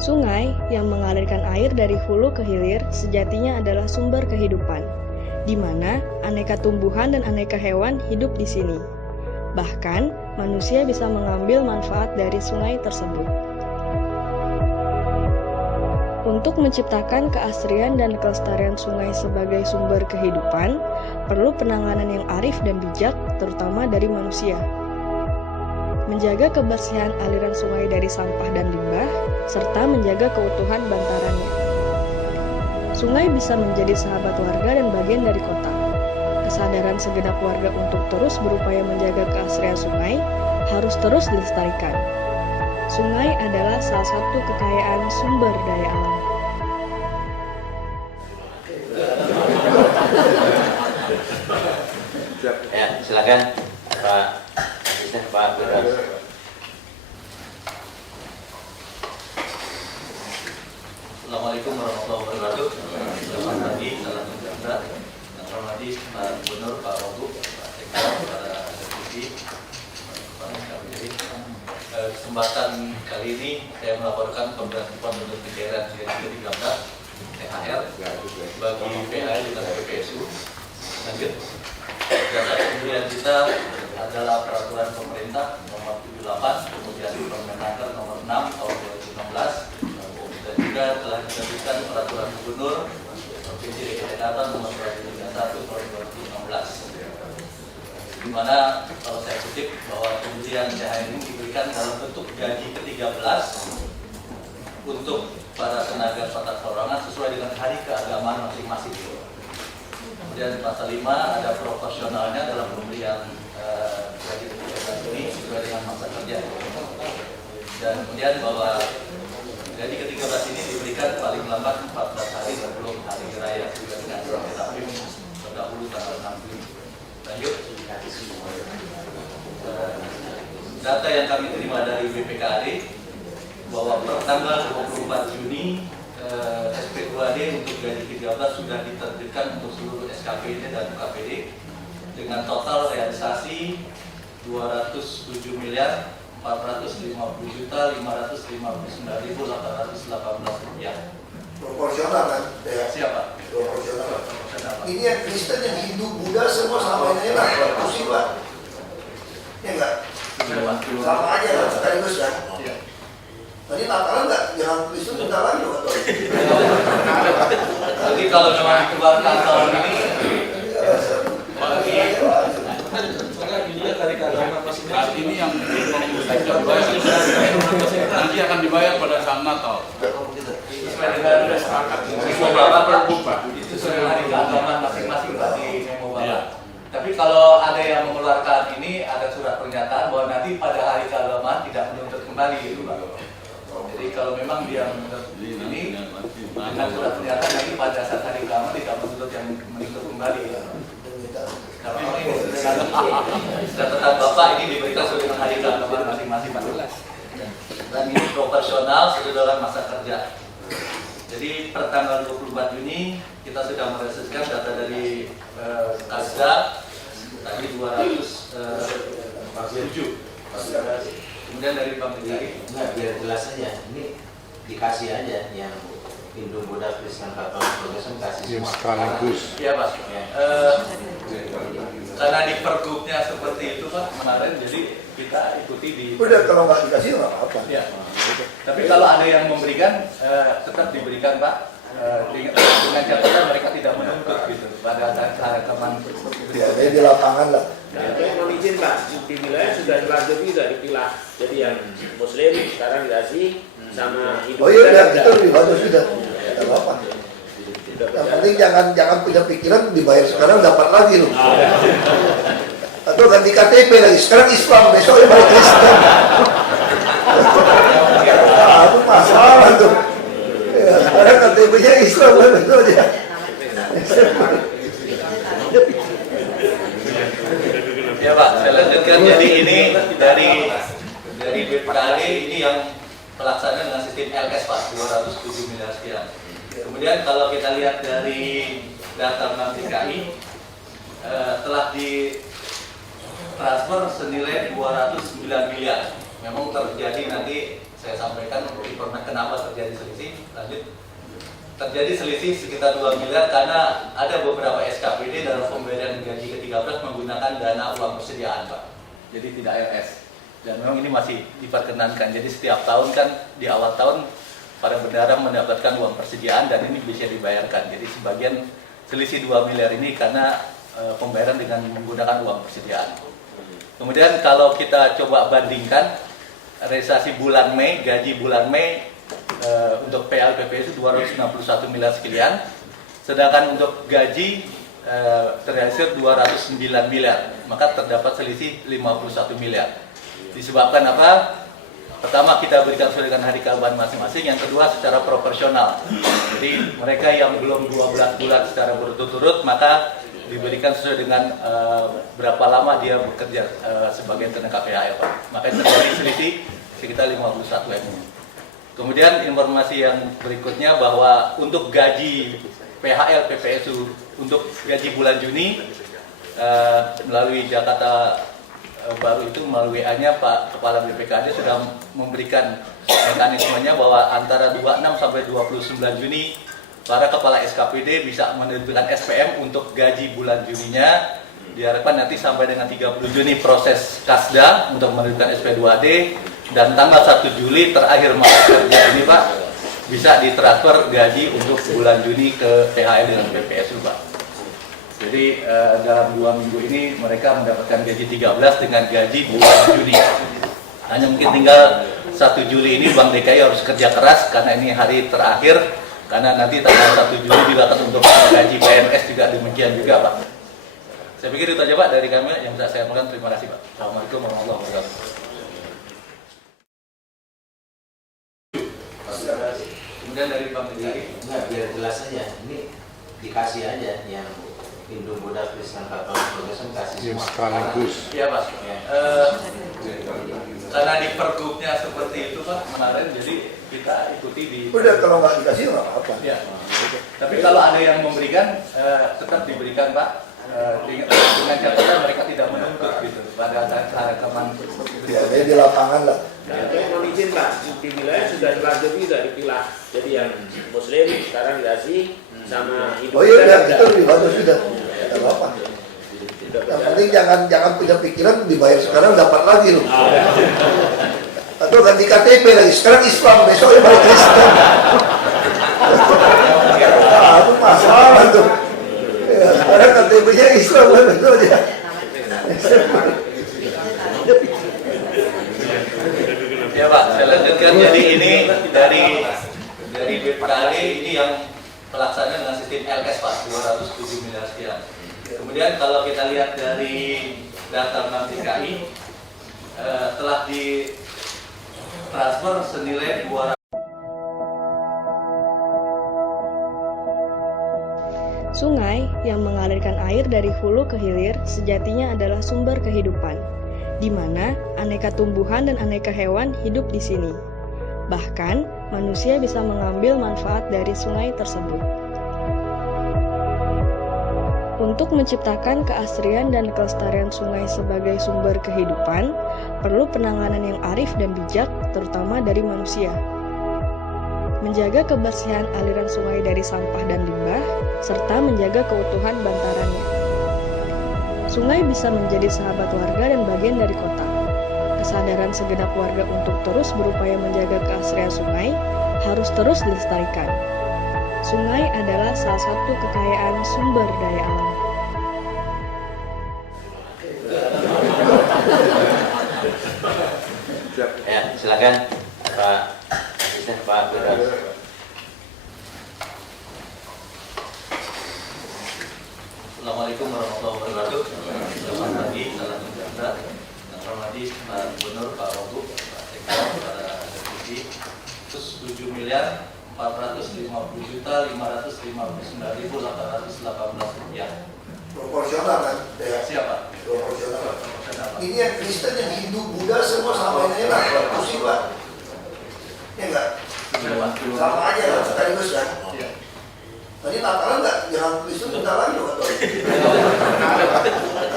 Sungai yang mengalirkan air dari hulu ke hilir sejatinya adalah sumber kehidupan, di mana aneka tumbuhan dan aneka hewan hidup di sini. Bahkan, manusia bisa mengambil manfaat dari sungai tersebut. Untuk menciptakan keasrian dan kelestarian sungai sebagai sumber kehidupan, perlu penanganan yang arif dan bijak, terutama dari manusia. Menjaga kebersihan aliran sungai dari sampah dan limbah, serta menjaga keutuhan bantarannya. Sungai bisa menjadi sahabat warga dan bagian dari kota. Kesadaran segenap warga untuk terus berupaya menjaga keasrian sungai harus terus dilestarikan. Sungai adalah salah satu kekayaan sumber daya alam. Ya, silakan Pak Asisten, Pak Firdaus. Assalamualaikum warahmatullahi wabarakatuh. Selamat pagi, salam sejahtera. Yang hormati Pak Gubernur, Pak Wagub, Pak Sekda, para deputi, Pak Kapolri. Kesempatan kali ini saya melaporkan pemberlakuan untuk kegiatan ke-13 THR bagi PAI dan PPSU. Lanjut. Data kemudian kita adalah peraturan pemerintah nomor 78, kemudian Permenaker nomor 6 tahun 2016, dan juga telah diterbitkan peraturan gubernur Provinsi DKI Jakarta nomor 131 tahun 2016, di mana kalau saya kutip bahwa pemberian THR ini diberikan dalam bentuk gaji ke-13 untuk para tenaga tata kelorangan sesuai dengan hari keagamaan masing-masing. Kemudian pasal 5 ada proporsionalnya dalam pemberian gaji ke-13 ini sesuai dengan masa kerja. Dan kemudian bahwa gaji ke-13 ini diberikan paling lambat 14 hari sebelum hari raya juga dengan tetapi terdahulu tanggal 6 Juni. Lanjut. Data yang kami terima dari BPKAD bahwa per tanggal 24 Juni SP2D untuk gaji 13 sudah diterbitkan untuk seluruh SKPD dan UKPD dengan total realisasi 207 miliar 450.559.818 rupiah. Proporsional kan? Ya. Siapa? Proporsional. Ini yang Kristen, yang Hindu, Buddha semua sama ini lah. Pusing Pak. Ya enggak? Sama aja lah sekaligus kan? Iya. Tadi Natalan enggak? Jangan Kristen bentar lagi loh. Jadi kalau memang dikeluarkan tahun ini saat ini yang nanti akan dibayar pada saat Natal. sesuai dengan itu sudah hari keagamaan masing-masing di memo Bapak. Tapi kalau ada yang mengeluarkan ini ada surat pernyataan bahwa nanti pada hari keagamaan tidak menuntut kembali itu Pak. Jadi kalau memang dia menuntut ini dengan surat pernyataan nanti pada saat hari keagamaan tidak menuntut yang menuntut kembali. Tapi ini sudah tetap Bapak ini diberikan sesuai dengan hari keagamaan masing-masing Pak. Dan ini proporsional sesuai dengan masa kerja. Jadi per tanggal 24 Juni kita sudah merealisasikan data dari Kasda tadi 207. Kemudian dari Bank DKI. Enggak, biar jelas aja. Ini dikasih aja yang Indo Buddha Kristen Katolik Protestan kasih semua. Sekaligus. Iya Pak. Karena di pergubnya seperti itu Pak kemarin, jadi kita ikuti di. Udah kalau nggak dikasih nggak apa-apa. Ya. Tapi kalau ada yang memberikan, tetap diberikan Pak. Dengan catatan mereka tidak menuntut gitu pada saat teman. Ya, jadi di lapangan lah. Saya mohon izin Pak, di wilayah sudah dilanjuti dari pilah. Jadi yang Muslim sekarang dikasih sama Hindu. Oh iya, udah, itu lebih bagus sudah. Tidak apa-apa. Yang penting jangan punya pikiran dibayar sekarang dapat lagi loh. Atau ganti KTP lagi. Sekarang Islam, besoknya baru Kristen. Nah, itu masalah tuh. Ya, sekarang KTP-nya Islam kan itu aja. Ya Pak, saya lanjutkan. Jadi ini dari BPKAD ini yang pelaksana dengan sistem LS Pak, 207 miliar sekian. Kemudian kalau kita lihat dari data Bank DKI telah ditransfer senilai 209 miliar. Memang terjadi nanti saya sampaikan kenapa terjadi selisih. Lanjut, terjadi selisih sekitar 2 miliar karena ada beberapa SKPD dalam pembayaran gaji ke-13 menggunakan dana uang persediaan, Pak. Jadi tidak ARS. Dan memang ini masih diperkenankan. Jadi setiap tahun kan di awal tahun para bendahara mendapatkan uang persediaan dan ini bisa dibayarkan. Jadi sebagian selisih 2 miliar ini karena pembayaran dengan menggunakan uang persediaan. Kemudian kalau kita coba bandingkan realisasi bulan Mei, gaji bulan Mei untuk PLPP itu 261 miliar sekian, sedangkan untuk gaji terrealisir 209 miliar, maka terdapat selisih 51 miliar. Disebabkan apa? Pertama, kita berikan sesuai dengan hari kehidupan masing-masing. Yang kedua, secara proporsional. Jadi mereka yang belum 12 bulan secara berturut-turut, maka diberikan sesuai dengan berapa lama dia bekerja sebagai tenaga PHL, Pak. Makanya terjadi selisih sekitar 51 M. Kemudian informasi yang berikutnya bahwa untuk gaji PHL PPSU untuk gaji bulan Juni melalui Jakarta Baru itu melalui WA-nya Pak Kepala BPKAD sudah memberikan mekanismenya bahwa antara 26 sampai 29 Juni para kepala SKPD bisa menerbitkan SPM untuk gaji bulan Juninya. Diharapkan nanti sampai dengan 30 Juni proses Kasda untuk menerbitkan SP2AD dan tanggal 1 Juli terakhir masa kerja ini, Pak, bisa ditransfer gaji untuk bulan Juni ke PHL dengan BPSU, Pak. Jadi dalam 2 minggu ini mereka mendapatkan gaji 13 dengan gaji bulan Juni. Hanya mungkin tinggal 1 Juli ini Bank DKI harus kerja keras karena ini hari terakhir, karena nanti tanggal 1 Juli juga akan untuk gaji PNS juga demikian juga, Pak. Saya pikir itu aja, Pak, dari kami yang bisa saya sampaikan. Terima kasih, Pak. Assalamualaikum warahmatullahi wabarakatuh. Kemudian dari Bank DKI. Enggak, biar jelas aja. Ini dikasih aja yang Indobudak Riskan Katon Progresem kasih semua. Sekaligus. Iya, Pak. Karena di pergubnya seperti itu, Pak, kemarin, jadi kita ikuti di. Udah, kalau nggak dikasih nggak apa-apa. Ya. Tapi kalau ada yang memberikan, tetap diberikan, Pak. Dengan catatan mereka tidak menuntut gitu pada saat rekaman. Ya, di lapangan lah. Mohon izin, Pak, di wilayah sudah dilanjuti dari pilah. Jadi yang Muslim sekarang dikasih sama Hindu. Oh iya, itu lebih bagus sudah. Tidak apa-apa. Yang penting jangan punya pikiran dibayar sekarang dapat lagi loh. Atau ganti KTP lagi. Sekarang Islam, besoknya balik Kristen. Itu masalah tuh. Ya, sekarang KTP-nya Islam lah besoknya. Ya, Pak, saya lanjutkan. Jadi ini dari BPKAD ini yang pelaksanaan dengan sistem LS, Pak, 207 miliar sekian. Kemudian kalau kita lihat dari data Bank DKI telah ditransfer senilai 200. Sungai yang mengalirkan air dari hulu ke hilir sejatinya adalah sumber kehidupan, di mana aneka tumbuhan dan aneka hewan hidup di sini. Bahkan, manusia bisa mengambil manfaat dari sungai tersebut. Untuk menciptakan keasrian dan kelestarian sungai sebagai sumber kehidupan, perlu penanganan yang arif dan bijak, terutama dari manusia. Menjaga kebersihan aliran sungai dari sampah dan limbah, serta menjaga keutuhan bantarannya. Sungai bisa menjadi sahabat warga dan bagian dari kota. Kesadaran segenap warga untuk terus berupaya menjaga keasrian sungai harus terus dilestarikan. Sungai adalah salah satu kekayaan sumber daya alam. Ya, silakan Pak Asisten Pak Firdaus. Assalamualaikum warahmatullahi wabarakatuh. Selamat pagi, salam sejahtera. Yang hormati Pak Gubernur, Pak Wagub, Pak Sekda, para deputi. Terus 7.450.559.818 rupiah. Proporsional kan? Ya. Siapa? Proporsional. Proporsional, Pak. Ini yang Kristen, yang Hindu, Buddha semua sama ini lah. Pusing, Pak. Ya enggak? Sama aja lah, sekaligus kan? Iya. Tadi Natalan enggak? Yang Kristen bentar lagi loh.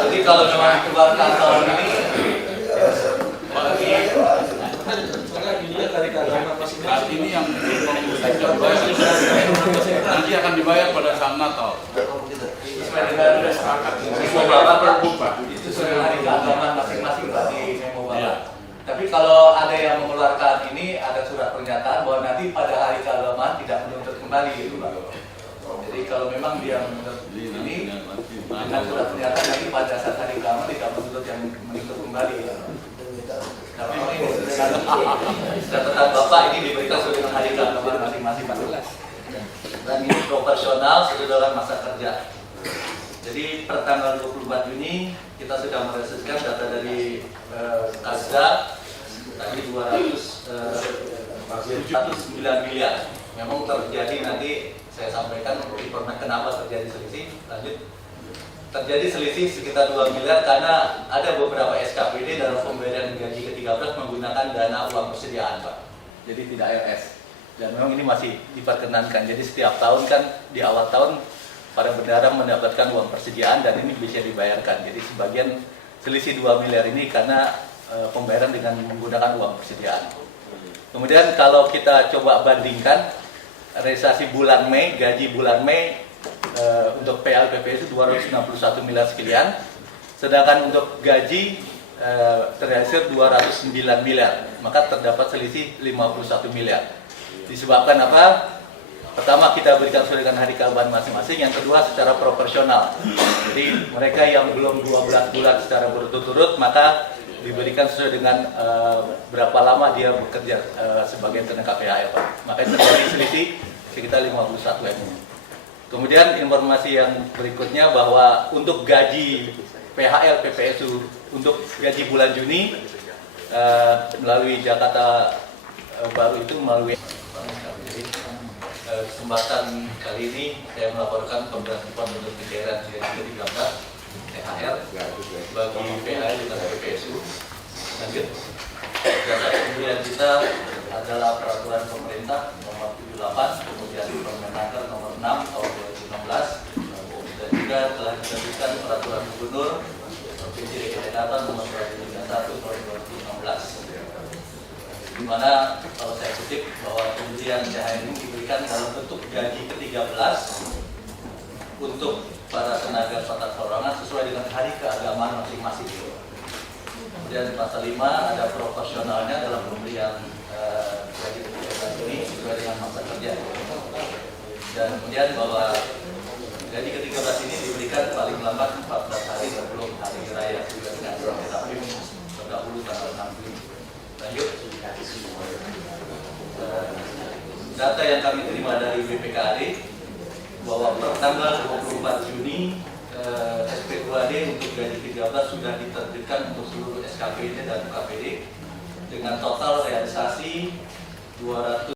Jadi kalau memang dikeluarkan tahun ini, bagi yang mengeluarkan ini ada surat pernyataan bahwa nanti pada hari keagamaan tidak menuntut kembali gitu Pak. Jadi kalau memang dia menuntut ini dengan surat pernyataan nanti pada saat hari keagamaan tidak menuntut yang menuntut kembali. Karena memang ini catatan Bapak ini diberikan sesuai dengan hari keagamaan masing-masing Pak. Dan ini proporsional sesuai dengan masa kerja. Jadi per tanggal 24 Juni kita sudah merealisasikan data dari Kasda tadi 109 miliar. Memang terjadi nanti saya sampaikan kenapa terjadi selisih. Lanjut. Terjadi selisih sekitar 2 miliar karena ada beberapa SKPD dalam pembayaran gaji ke-13 menggunakan dana uang persediaan Pak. Jadi tidak LS. Dan memang ini masih diperkenankan. Jadi setiap tahun kan di awal tahun para bendahara mendapatkan uang persediaan dan ini bisa dibayarkan. Jadi sebagian selisih 2 miliar ini karena pembayaran dengan menggunakan uang persediaan. Kemudian kalau kita coba bandingkan realisasi bulan Mei, gaji bulan Mei untuk PLPP itu 261 miliar sekian, sedangkan untuk gaji terrealisir 209 miliar, maka terdapat selisih 51 miliar. Disebabkan apa? Pertama kita berikan sesuai dengan hari keagamaan masing-masing, yang kedua secara proporsional. Jadi mereka yang belum 12 bulan secara berturut-turut maka diberikan sesuai dengan berapa lama dia bekerja sebagai tenaga PHL Pak. Makanya terjadi selisih sekitar 51 M. Kemudian informasi yang berikutnya bahwa untuk gaji PHL PPSU untuk gaji bulan Juni melalui Jakarta Baru itu melalui kesempatan kali ini saya melaporkan pemberlakuan untuk kegiatan gaji ke-13 THR bagi PHL dan PPSU. Lanjut. Data pembelian kita adalah peraturan pemerintah nomor 78, kemudian Permenaker nomor 6 tahun 2016, dan juga telah diterbitkan peraturan gubernur Provinsi DKI Jakarta nomor 231 tahun 2016. Di mana kalau saya kutip bahwa pembelian THR ini diberikan dalam bentuk gaji ke-13 untuk para tenaga kontrak perorangan sesuai dengan hari keagamaan masing-masing. Kemudian pasal 5 ada proporsionalnya dalam pemberian gaji ke-13 ini sesuai dengan masa kerja. Dan kemudian bahwa gaji ke-13 ini diberikan paling lambat 14 hari sebelum hari raya juga dengan tetapi terdahulu tanggal 6 Juni. Lanjut. Data yang kami terima dari BPKAD bahwa per tanggal 24 Juni SP2D untuk gaji 13 sudah diterbitkan untuk seluruh SKPD dan UKPD dengan total realisasi 200